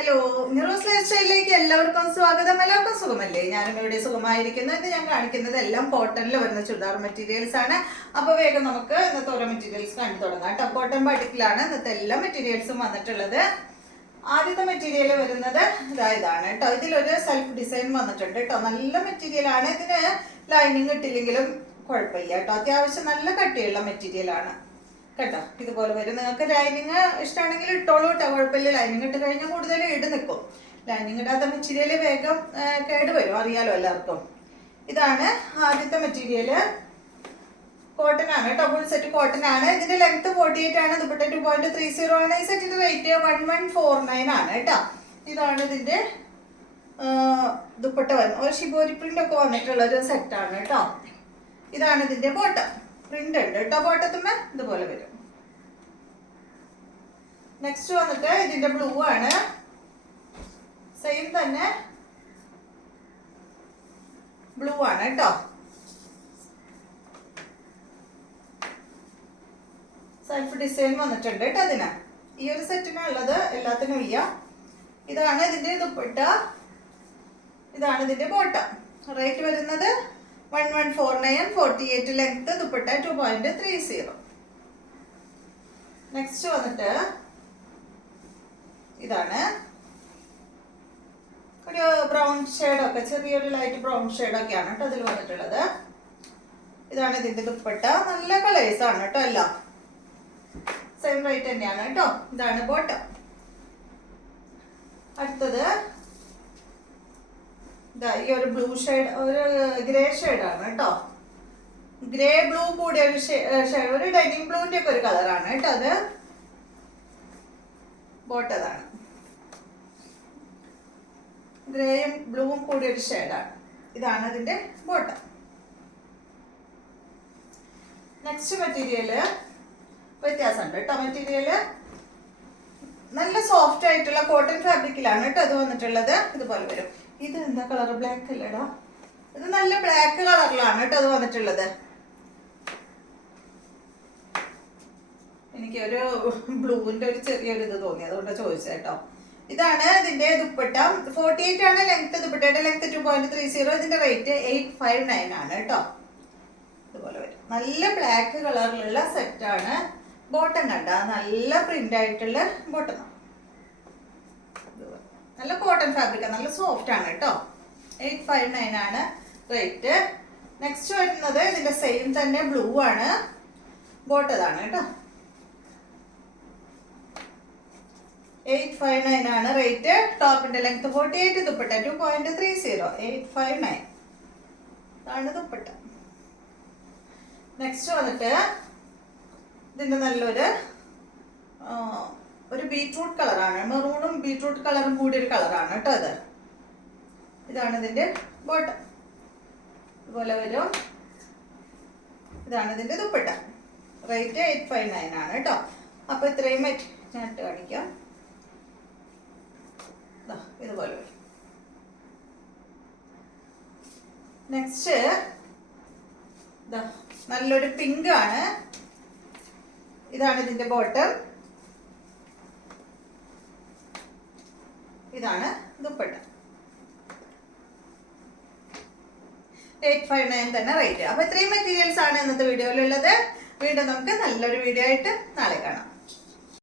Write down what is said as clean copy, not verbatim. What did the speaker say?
Hello, നിറോസ് life സ്റ്റൈലിലേക്ക് എല്ലാവർക്കും സ്വാഗതം. എല്ലാവർക്കും സുഖമല്ലേ? ഞാനും ഇവിടെ സുഖമായിരിക്കുന്നു. ഇത് ഞാൻ കാണിക്കുന്നത് എല്ലാം കോട്ടണിൽ വരുന്ന ചുരിദാർ മെറ്റീരിയൽസ് ആണ്. അപ്പോൾ വേഗം നമുക്ക് ഇന്നത്തെ ഓരോ മെറ്റീരിയൽസ് കണ്ടു തുടങ്ങാം കേട്ടോ. കോട്ടൺ ബാട്ടിക്കിലാണ് ഇന്നത്തെ എല്ലാ മെറ്റീരിയൽസും വന്നിട്ടുള്ളത്. ആദ്യത്തെ മെറ്റീരിയൽ വരുന്നത് ഇതാണ് കേട്ടോ. ഇതിലൊരു സെൽഫ് ഡിസൈൻ വന്നിട്ടുണ്ട് കേട്ടോ. നല്ല മെറ്റീരിയൽ ആണ്. ഇതിന് ലൈനിങ് ഇട്ടില്ലെങ്കിലും കുഴപ്പമില്ല കേട്ടോ. അത്യാവശ്യം നല്ല കട്ടിയുള്ള മെറ്റീരിയൽ ആണ് കേട്ടോ. ഇതുപോലെ വരും. നിങ്ങൾക്ക് ലൈനിങ് ഇഷ്ടമാണെങ്കിൽ ഇട്ടോളൂ കേട്ടോ, കുഴപ്പമില്ല. ലൈനിങ് ഇട്ട് കഴിഞ്ഞാൽ കൂടുതൽ ഇട് നിൽക്കും. ലൈനിങ് ഇടാത്ത മെറ്റീരിയൽ വേഗം കേട് വരും, അറിയാലോ എല്ലാവർക്കും. ഇതാണ് ആദ്യത്തെ മെറ്റീരിയൽ. കോട്ടൺ ആണ് കേട്ടോ. ഫുൾ സെറ്റ് കോട്ടൺ ആണ്. ഇതിന്റെ ലെങ്ത് 48 ആണ്. ദുപ്പട്ട 2.30 ആണ്. ഈ സെറ്റിന്റെ റേറ്റ് 1149 ആണ് കേട്ടോ. ഇതാണ് ഇതിന്റെ ദുപ്പട്ട വരുന്നത്. ഒരു ഷിബോരി പ്രിന്റ് ഒക്കെ വന്നിട്ടുള്ള ഒരു സെറ്റാണ് കേട്ടോ. ഇതാണ് ഇതിന്റെ ബോട്ടം. പ്രിന്റ് ഉണ്ട് കേട്ടോ ബോട്ടത്തുമ്മേ. ഇതുപോലെ വരും. നെക്സ്റ്റ് വന്നിട്ട് ഇതിന്റെ ബ്ലൂ ആണ്. സെയിം തന്നെ ബ്ലൂ ആണ് കേട്ടോ. സെൽഫ് ഡിസൈൻ വന്നിട്ടുണ്ട് കേട്ടോ. അതിന് ഈ ഒരു സെറ്റിനുള്ളത് എല്ലാത്തിനും ഇല്ല. ഇതാണ് ഇതിന്റെ ദുപ്പട്ട. ഇതാണ് ഇതിന്റെ ബോട്ടം. റേറ്റ് വരുന്നത് 1149. 48 ലെങ്ത്. ദുപ്പട്ട 2.30. നെക്സ്റ്റ് വന്നിട്ട് ഇതാണ് ഒരു ബ്രൗൺ ഷെയ്ഡൊക്കെ, ചെറിയൊരു ലൈറ്റ് ബ്രൗൺ ഷെയ്ഡൊക്കെയാണ് കേട്ടോ അതിൽ വന്നിട്ടുള്ളത്. ഇതാണ് ഇതിന്റെ ദുപ്പട്ട. നല്ല കളേഴ്സ് ആണ് കേട്ടോ. എല്ലാം സെയിം റേറ്റ് തന്നെയാണ് കേട്ടോ. ഇതാണ് ബോട്ടം. അടുത്തത് ഈ ഒരു ബ്ലൂ ഷെയ്ഡ്, ഒരു ഗ്രേ ഷെയ്ഡാണ് കേട്ടോ. ഗ്രേ ബ്ലൂ കൂടിയ ഒരു ഷെയ്ഡ്, ഒരു ഡെനിം ബ്ലൂവിന്റെ ഒക്കെ ഒരു കളറാണ് കേട്ടോ. അത് ബോട്ടതാണ്. ഗ്രേയും ബ്ലൂവും കൂടിയ ഒരു ഷെയ്ഡാണ്. ഇതാണ് അതിന്റെ ബോട്ടം. നെക്സ്റ്റ് മെറ്റീരിയല് വ്യത്യാസമുണ്ട് കേട്ടോ. മെറ്റീരിയല് നല്ല സോഫ്റ്റ് ആയിട്ടുള്ള കോട്ടൺ ഫാബ്രിക്കിലാണ് കേട്ടോ അത് വന്നിട്ടുള്ളത്. ഇതുപോലെ വരും. ഇത് എന്താ കളർ? ബ്ലാക്ക് അല്ലേടാ. ഇത് നല്ല ബ്ലാക്ക് കളറിലാണ് കേട്ടോ അത് വന്നിട്ടുള്ളത്. എനിക്ക് ഒരു ബ്ലൂവിന്റെ ഒരു ചെറിയൊരു ഇത് തോന്നി, അതുകൊണ്ട് ചോദിച്ചത് കേട്ടോ. ഇതാണ് ഇതിന്റെ ദുപ്പട്ട. 48 ആണ് ലെങ്ത്. ദുപ്പട്ടയുടെ ലെങ്ത് 2.30. ഇതിന്റെ റേറ്റ് 859 ആണ് കേട്ടോ. ഇതുപോലെ വരും. നല്ല ബ്ലാക്ക് കളറിലുള്ള സെറ്റാണ്. ബോട്ടം കണ്ട നല്ല പ്രിന്റ് ആയിട്ടുള്ള ബോട്ടം. നല്ല കോട്ടൺ ഫാബ്രിക്, നല്ല സോഫ്റ്റ് ആണ് കേട്ടോ. 859 ആണ് റേറ്റ്. നെക്സ്റ്റ് വരുന്നത് ഇതിന്റെ സെയിം തന്നെ ബ്ലൂ ആണ്. ബോട്ടതാണ് കേട്ടോ. 859 ആണ് റേറ്റ്. ടോപ്പിന്റെ ലെങ്ത് 48. ദുപ്പട്ട 2.30. 859 ആണ് ദുപ്പട്ട. നെക്സ്റ്റ് വന്നിട്ട് ഇതിന്റെ നല്ലൊരു ഒരു ബീട്രൂട്ട് കളറാണ്. മെറൂണും ബീട്രൂട്ട് കളറും കൂടി ഒരു കളറാണ് കേട്ടോ അത്. ഇതാണ് ഇതിന്റെ ബോട്ടം. ഇതുപോലെ വരും. ഇതാണ് ഇതിന്റെ ദുപ്പട്ട. റേറ്റ് 859 ആണ് കേട്ടോ. അപ്പൊ ഇത്രയും ഞാൻ ഇട്ട് കാണിക്കാം. ഇതുപോലെ വരും. നെക്സ്റ്റ് നല്ലൊരു പിങ്ക് ആണ്. ഇതാണ് ഇതിന്റെ ബോട്ടം. ഇതാണ് ദുപ്പട്ട. 859 തന്നെ റേറ്റ്. അപ്പൊ ഇത്രയും മെറ്റീരിയൽസ് ആണ് ഇന്നത്തെ വീഡിയോയിലുള്ളത്. വീണ്ടും നമുക്ക് നല്ലൊരു വീഡിയോ ആയിട്ട് നാളെ കാണാം.